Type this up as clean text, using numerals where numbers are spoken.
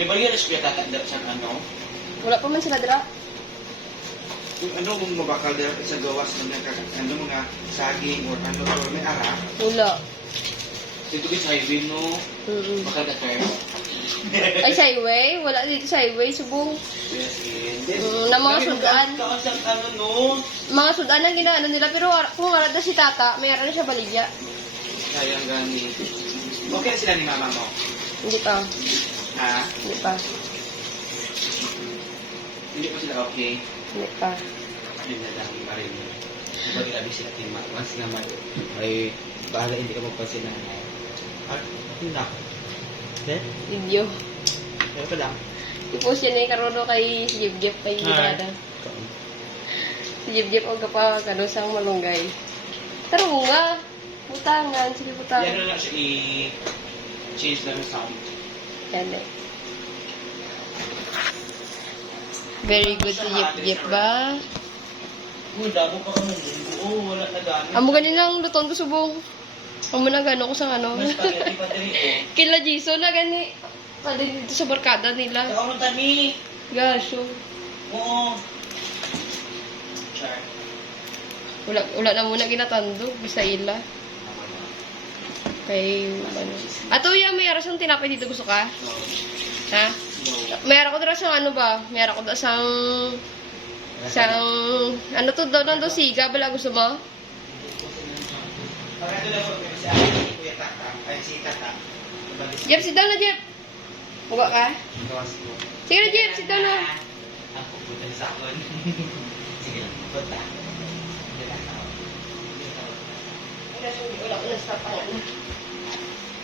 Di ba yun, Espia, tatagdap sa ano? Wala pa man sila dira. Kung ano mong mabakal dahil sa gawas ng ano mga saging or ano or may ara. Wala. Dito ka sa highway, no? Bakal ka, Car. Ay, sa highway? Wala dito sa highway, subong. Yes, yes. Na mga sudan. Kaasang ano, no? Mga sudan ang ginaano nila, pero kung arad na si tata, mayroon na siya baligya. Sayang gani. Okay sila ni mama mo. Hindi pa. Ha? Hindi pa. Hindi pa sila okay. Hindi pa. Yun na lang, marin. Diba grabe sila kay Mas naman, ay bahala hindi ka magpansin na yun na. Then, Video. kaya pa lang. I-post yan na yung karono kay si Jib kay Gibada. Si Jib o kapag ano sang malunggay. Taro nga. Butangan. Sige Yan butangan. na lang siya i-change lang yung sound. Yan eh. Very good si Jib ba? Dabo pa ka ng buo, wala na gano'n. Amo ganin lang luton ko subong. Amo na gano ko sa ano. Mas spaghetti pa din ito. Kila Jiso na gani. Pwede dito sa barkada nila. Saka mo tani. Gasyo. Oo. Char. Wala na muna ginatandog. Bisa ila. Kay ano. Ato ya may aras yung tinapay dito gusto ka? No. Ha? No. Mayroon ko dira sa ano ba? Mayroon ko dira sang ano to daw nando siga bala gusto mo? Pag ito lang po si Ate Kuya Tata, ay si Tata. Jeff, sit down na Jeff. Uga ka? Gawas ko. Sige na Jeff, sit down na. Ako punta sa akin. Sige lang, punta. Wala ko na sa pangalan.